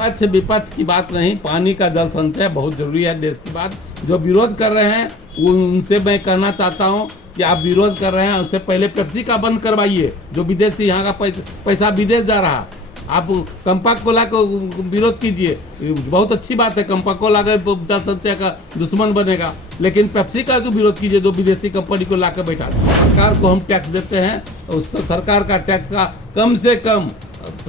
पक्ष विपक्ष की बात नहीं, पानी का जल संचय बहुत जरूरी है देश की बात। जो विरोध कर रहे हैं उनसे मैं कहना चाहता हूं कि आप विरोध कर रहे हैं, उससे पहले पेप्सी का बंद करवाइए, जो विदेशी यहाँ का पैसा विदेश जा रहा। आप कंपा कोला को विरोध कीजिए, बहुत अच्छी बात है, कंपा कोला का जल संचय का दुश्मन बनेगा, लेकिन पेप्सी का जो विरोध कीजिए जो विदेशी कंपनी को ला कर बैठा। सरकार को हम टैक्स देते हैं, उस सरकार का टैक्स का कम से कम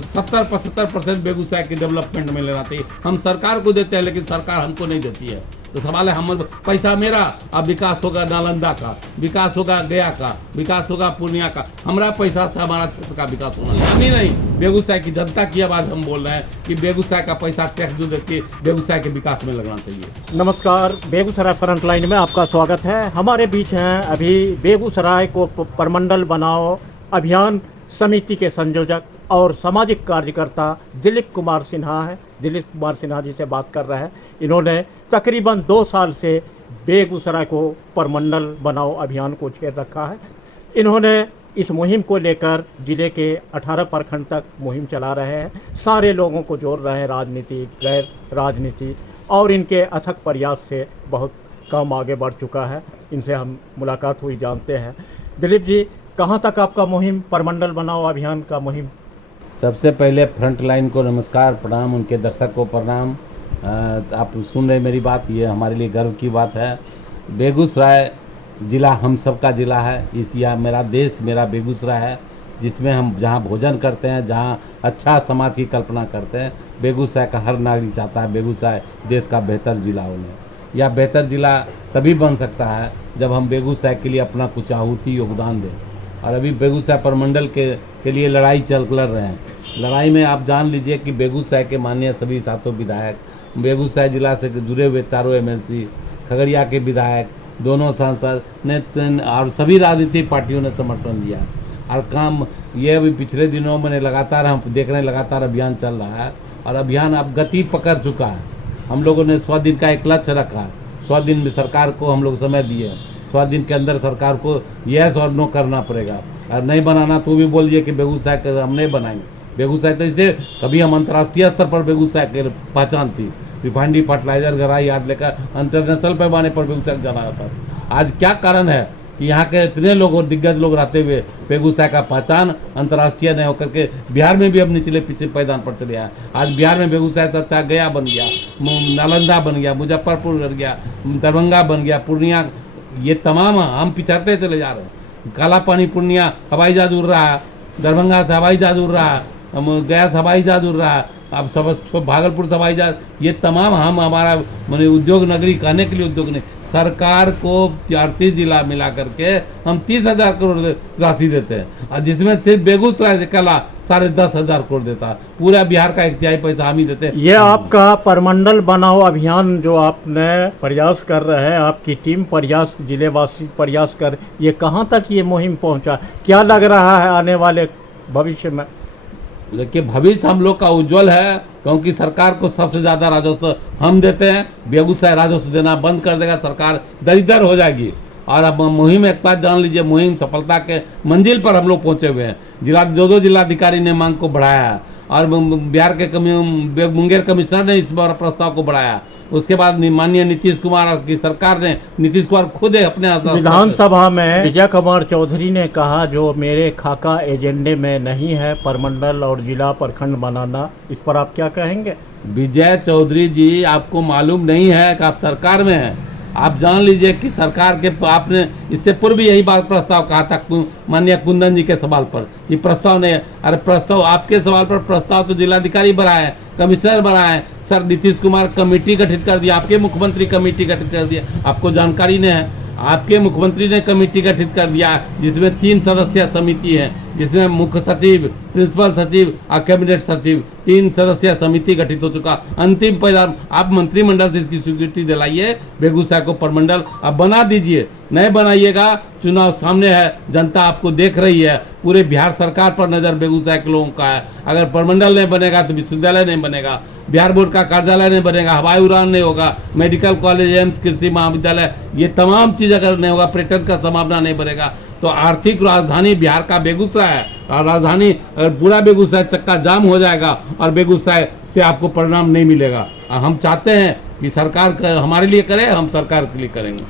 70-75% बेगूसराय के डेवलपमेंट में लेना चाहिए। हम सरकार को देते हैं लेकिन सरकार हमको नहीं देती है। तो सवाल है, हम पैसा मेरा, अब विकास होगा नालंदा का, विकास होगा गया का, विकास होगा पूर्णिया का, हमारा पैसा से हमारा क्षेत्र का विकास होना। हम ही नहीं, बेगूसराय की जनता की आवाज हम बोल रहे हैं कि बेगूसराय का पैसा टैक्स जो देती है बेगूसराय के विकास में लगना चाहिए। नमस्कार, बेगूसराय फ्रंटलाइन में आपका स्वागत है। हमारे बीच हैं अभी बेगूसराय को परमंडल बनाओ अभियान समिति के संयोजक और सामाजिक कार्यकर्ता दिलीप कुमार सिन्हा है। दिलीप कुमार सिन्हा जी से बात कर रहे हैं। इन्होंने तकरीबन 2 साल से बेगूसराय को परमंडल बनाओ अभियान को छेड़ रखा है। इन्होंने इस मुहिम को लेकर जिले के 18 प्रखंड तक मुहिम चला रहे हैं। सारे लोगों को जोड़ रहे हैं, राजनीति गैर राजनीति, और इनके अथक प्रयास से बहुत काम आगे बढ़ चुका है। इनसे हम मुलाकात हुई, जानते हैं। दिलीप जी, कहाँ तक आपका मुहिम, परमंडल बनाओ अभियान का मुहिम? सबसे पहले फ्रंट लाइन को नमस्कार, प्रणाम, उनके दर्शक को प्रणाम। आप सुन रहे मेरी बात, ये हमारे लिए गर्व की बात है। बेगूसराय ज़िला हम सबका ज़िला है, इस या मेरा देश मेरा बेगूसराय है, जिसमें हम जहाँ भोजन करते हैं, जहाँ अच्छा समाज की कल्पना करते हैं। बेगूसराय का हर नागरिक चाहता है बेगूसराय देश का बेहतर ज़िला होने। या बेहतर ज़िला तभी बन सकता है जब हम बेगूसराय के लिए अपना कुछ आहुति योगदान दें। और अभी बेगूसराय परमंडल के लिए लड़ रहे हैं। लड़ाई में आप जान लीजिए कि बेगूसराय के माननीय सभी सातों विधायक, बेगूसराय जिला से जुड़े हुए चारों एमएलसी, खगड़िया के विधायक, दोनों सांसद ने और सभी राजनीतिक पार्टियों ने समर्थन दिया। और काम ये अभी पिछले दिनों में लगातार हम देख रहे हैं, लगातार अभियान चल रहा है और अभियान अब गति पकड़ चुका है। हम लोगों ने 100 दिन का एक लक्ष्य रखा, 100 दिन में सरकार को हम लोग समय दिए। 100 दिन के अंदर सरकार को यस और नो करना पड़ेगा, और नहीं बनाना तो भी बोलिए कि बेगूसराय के हम नहीं बनाएंगे। बेगूसराय तो इसे कभी हम अंतर्राष्ट्रीय स्तर पर बेगूसराय की पहचान थी, रिफाइनरी फर्टिलाइजर गराई यार्ड लेकर इंटरनेशनल पैमाने पर बेगूसराय जाना जाता है। आज क्या कारण है कि यहाँ के इतने लोग और दिग्गज लोग रहते हुए बेगूसराय का पहचान अंतर्राष्ट्रीय नहीं होकर के बिहार में भी अब निचले पीछे पैदान पर चले आए। आज बिहार में बेगूसराय से अच्छा गया बन गया, नालंदा बन गया, मुजफ्फरपुर बन गया, दरभंगा बन गया, पूर्णिया, ये तमाम हम पिछड़ते चले जा रहे हैं। काला पानी पूर्णिया हवाई जहाज उड़ रहा है, दरभंगा से हवाई जहाज उड़ रहा है, गया से हवाई जहाज उड़ रहा है, अब सब भागलपुर से हवाई जहाज, ये तमाम हम हमारा मैंने उद्योग नगरी कहने के लिए उद्योग नहीं। सरकार को 38 जिला मिला करके हम 30,000 करोड़ राशि देते हैं, और जिसमें सिर्फ बेगूसराय से कला 10,500 करोड़ देता है। पूरा बिहार का 1/3 पैसा हम ही देते हैं। ये आपका परमंडल बनाओ अभियान जो आपने प्रयास कर रहे हैं, आपकी टीम प्रयास, जिलेवासी प्रयास कर, ये कहाँ तक ये मुहिम पहुँचा? क्या लग रहा है आने वाले भविष्य में? देखिए, भविष्य हम लोग का उज्जवल है, क्योंकि सरकार को सबसे ज़्यादा राजस्व हम देते हैं। बेगूसराय राजस्व देना बंद कर देगा, सरकार दरिद्र हो जाएगी। और अब मुहिम एक बात जान लीजिए, मुहिम सफलता के मंजिल पर हम लोग पहुंचे हुए हैं। दो जिलाधिकारी ने मांग को बढ़ाया है, और बिहार के मुंगेर कमिश्नर ने इस बार प्रस्ताव को बढ़ाया। उसके बाद माननीय नीतीश कुमार की सरकार ने, नीतीश कुमार खुद अपने विधानसभा में विजय कुमार चौधरी ने कहा, जो मेरे खाका एजेंडे में नहीं है परमंडल और जिला प्रखंड बनाना। इस पर आप क्या कहेंगे? विजय चौधरी जी, आपको मालूम नहीं है कि आप सरकार में हैं। आप जान लीजिए कि सरकार के, आपने इससे पूर्व भी यही बात प्रस्ताव कहा था माननीय कुंदन जी के सवाल पर। ये प्रस्ताव नहीं है, अरे प्रस्ताव आपके सवाल पर प्रस्ताव तो जिलाधिकारी बनाए, कमिश्नर बनाए, सर नीतीश कुमार कमेटी गठित कर दिया, आपके मुख्यमंत्री कमेटी गठित कर दिया, आपको जानकारी नहीं है। आपके मुख्यमंत्री ने कमेटी गठित कर दिया, जिसमें 3 सदस्यीय समिति है, जिसमें मुख्य सचिव, प्रिंसिपल सचिव और कैबिनेट सचिव, 3 सदस्यीय समिति गठित हो चुका। अंतिम परिणाम आप मंत्रिमंडल से इसकी स्वीकृति दिलाइए, बेगूसराय को परमंडल अब बना दीजिए। नहीं बनाइएगा, चुनाव सामने है, जनता आपको देख रही है, पूरे बिहार सरकार पर नजर बेगूसराय के लोगों का है। अगर परमंडल नहीं बनेगा तो विश्वविद्यालय नहीं बनेगा, बिहार बोर्ड का कार्यालय नहीं बनेगा, हवाई उड़ान नहीं होगा, मेडिकल कॉलेज, एम्स, कृषि महाविद्यालय, ये तमाम चीज अगर नहीं होगा, पर्यटन का संभावना नहीं बनेगा, तो आर्थिक राजधानी बिहार का बेगूसराय है। और राजधानी अगर पूरा बेगूसराय चक्का जाम हो जाएगा और बेगूसराय से आपको परिणाम नहीं मिलेगा। हम चाहते हैं कि सरकार हमारे लिए करे, हम सरकार के लिए करेंगे।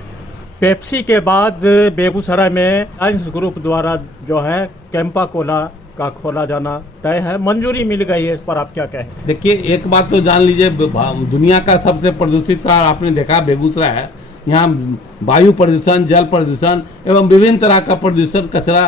पेप्सी के बाद बेगूसराय में लायंस ग्रुप द्वारा जो है कैंपा कोला का खोला जाना तय है, मंजूरी मिल गई है, इस पर आप क्या कहें? देखिए, एक बात तो जान लीजिए, दुनिया का सबसे प्रदूषित शहर आपने देखा बेगूसराय है। यहाँ वायु प्रदूषण, जल प्रदूषण एवं विभिन्न तरह का प्रदूषण, कचरा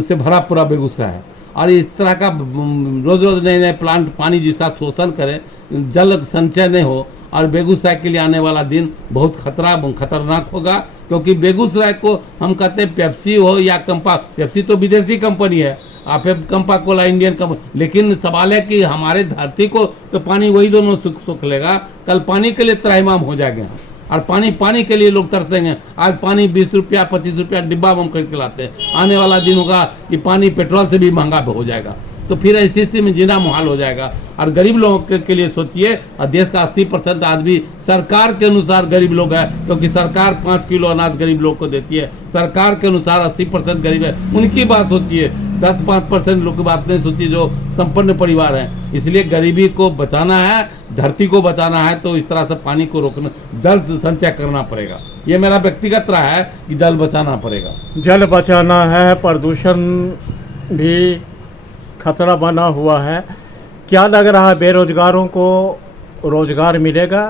से भरा पूरा बेगूसराय है। और इस तरह का रोज रोज नए नए प्लांट, पानी जिसका शोषण करे, जल संचय नहीं हो, और बेगूसराय के लिए आने वाला दिन बहुत खतरनाक होगा। क्योंकि बेगूसराय को हम कहते हैं पेप्सी हो या कंपा, पेप्सी तो विदेशी कंपनी है, आप कंपा कोला इंडियन कंपनी, लेकिन सवाल है कि हमारे धरती को तो पानी वही दोनों सुख लेगा। कल पानी के लिए त्राहिमाम हो जाएंगे और पानी के लिए लोग तरसेंगे। आज पानी 20 रुपया 25 रुपया डिब्बा हम खरीद के लाते हैं, आने वाला दिन होगा कि पानी पेट्रोल से भी महंगा हो जाएगा। तो फिर ऐसी स्थिति में जीना मुहाल हो जाएगा। और गरीब लोगों के लिए सोचिए, और देश का 80% आदमी सरकार के अनुसार गरीब लोग है, क्योंकि सरकार 5 किलो अनाज गरीब लोग को देती है। सरकार के अनुसार 80% गरीब है, उनकी बात सोचिए। 10-5% लोग की बात नहीं सोचिए जो संपन्न परिवार है। इसलिए गरीबी को बचाना है, धरती को बचाना है, तो इस तरह से पानी को रोकना, जल संचय करना पड़ेगा। ये मेरा व्यक्तिगत राय है कि जल बचाना पड़ेगा। जल बचाना है, प्रदूषण भी खतरा बना हुआ है। क्या लग रहा है, बेरोजगारों को रोजगार मिलेगा?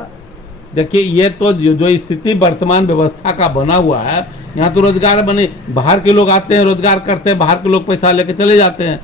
देखिए, ये तो जो स्थिति वर्तमान व्यवस्था का बना हुआ है, यहाँ तो रोजगार बने, बाहर के लोग आते हैं, रोजगार करते हैं, बाहर के लोग पैसा लेके चले जाते हैं।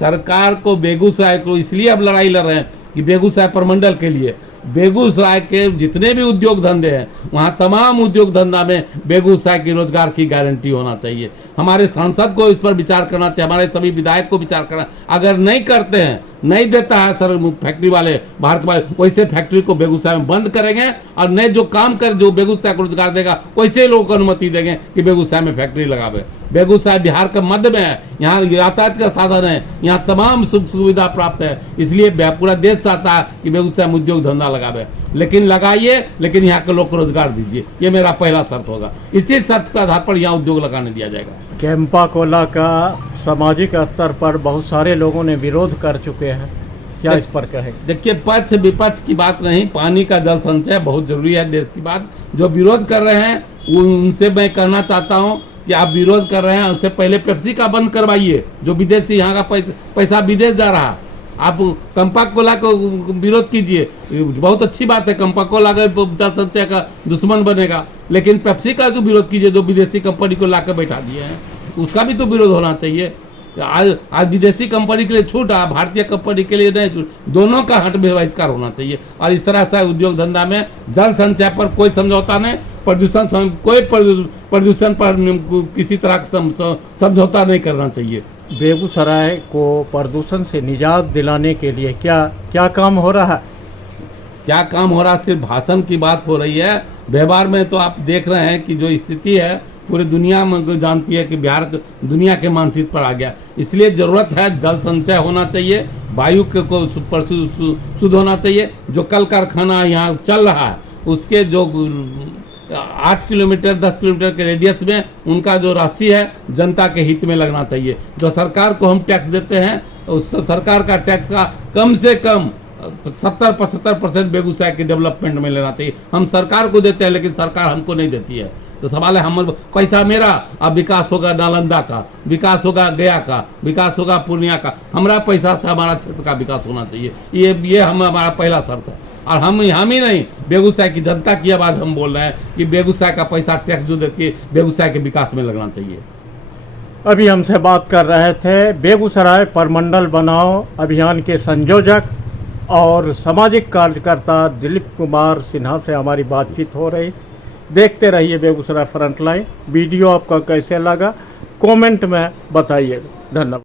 सरकार को बेगूसराय को इसलिए अब लड़ाई लड़ रहे हैं कि बेगूसराय प्रमंडल के लिए, बेगूसराय के जितने भी उद्योग धंधे हैं, वहाँ तमाम उद्योग धंधा में बेगूसराय की रोजगार की गारंटी होना चाहिए। हमारे सांसद को इस पर विचार करना चाहिए, हमारे सभी विधायक को विचार करना। अगर नहीं करते हैं, नहीं देता है सर फैक्ट्री वाले, भारत वाले, वैसे फैक्ट्री को बेगूसराय में बंद करेंगे, और नए जो काम कर, जो बेगूसराय को रोजगार देगा, वैसे लोगों को अनुमति देंगे कि बेगूसराय में फैक्ट्री लगावे। बेगूसराय बिहार के मध्य में है, यहाँ यातायात का साधन है, यहाँ तमाम सुख सुविधा प्राप्त है। इसलिए पूरा देश चाहता है कि बेगूसराय में उद्योग धंधा लगावे। लेकिन लगाइए, लेकिन यहाँ के लोग को रोजगार दीजिए, ये मेरा पहला शर्त होगा। इसी शर्त के आधार पर यहाँ उद्योग लगाने दिया जाएगा। कैंपा कोला का सामाजिक स्तर पर बहुत सारे लोगों ने विरोध कर चुके हैं, क्या इस पर कहें? देखिए, पक्ष विपक्ष की बात नहीं, पानी का जल संचय बहुत जरूरी है देश की बात। जो विरोध कर रहे हैं उनसे मैं कहना चाहता हूँ कि आप विरोध कर रहे हैं, उससे पहले पेप्सी का बंद करवाइए, जो विदेशी यहाँ का पैसा विदेश जा रहा है। आप कंपा कोला को विरोध कीजिए, बहुत अच्छी बात है, कंपा कोला अगर जल संचय का दुश्मन बनेगा, लेकिन पेप्सी का जो विरोध कीजिए, जो विदेशी कंपनी को लाकर बैठा दिए हैं, उसका भी तो विरोध होना चाहिए। आज विदेशी कंपनी के लिए छूट, भारतीय कंपनी के लिए नहीं छूट, दोनों का हट बहिष्कार होना चाहिए। और इस तरह से उद्योग धंधा में जल संचय पर कोई समझौता नहीं, कोई प्रदूषण पर किसी तरह का समझौता नहीं करना चाहिए। बेगूसराय को प्रदूषण से निजात दिलाने के लिए क्या क्या काम हो रहा है? क्या काम हो रहा है? सिर्फ भाषण की बात हो रही है। व्यवहार में तो आप देख रहे हैं कि जो स्थिति है पूरी दुनिया में जानती है कि बिहार दुनिया के मानचित्र पर आ गया। इसलिए जरूरत है जल संचय होना चाहिए, वायु को शुद्ध होना चाहिए। जो कल कारखाना यहाँ चल रहा है उसके जो 8 किलोमीटर 10 किलोमीटर के रेडियस में उनका जो राशि है जनता के हित में लगना चाहिए। जो सरकार को हम टैक्स देते हैं, उस सरकार का टैक्स का कम से कम 70-75% बेगूसराय के डेवलपमेंट में लेना चाहिए। हम सरकार को देते हैं, लेकिन सरकार हमको नहीं देती है। तो सवाल है, हम पैसा मेरा, अब विकास होगा नालंदा का, विकास होगा गया का, विकास होगा पूर्णिया का, हमारा पैसा से हमारा क्षेत्र का विकास होना चाहिए। ये हमारा पहला शर्त है। और हम ही नहीं, बेगूसराय की जनता की आवाज़ हम बोल रहे हैं कि बेगूसराय का पैसा टैक्स जो देती है बेगूसराय के विकास में लगना चाहिए। अभी हमसे बात कर रहे थे बेगूसराय परमंडल बनाओ अभियान के संयोजक और सामाजिक कार्यकर्ता दिलीप कुमार सिन्हा से हमारी बातचीत हो रही। देखते रहिए बेगूसराय फ्रंटलाइन। वीडियो आपका कैसे लगा कमेंट में बताइए। धन्यवाद।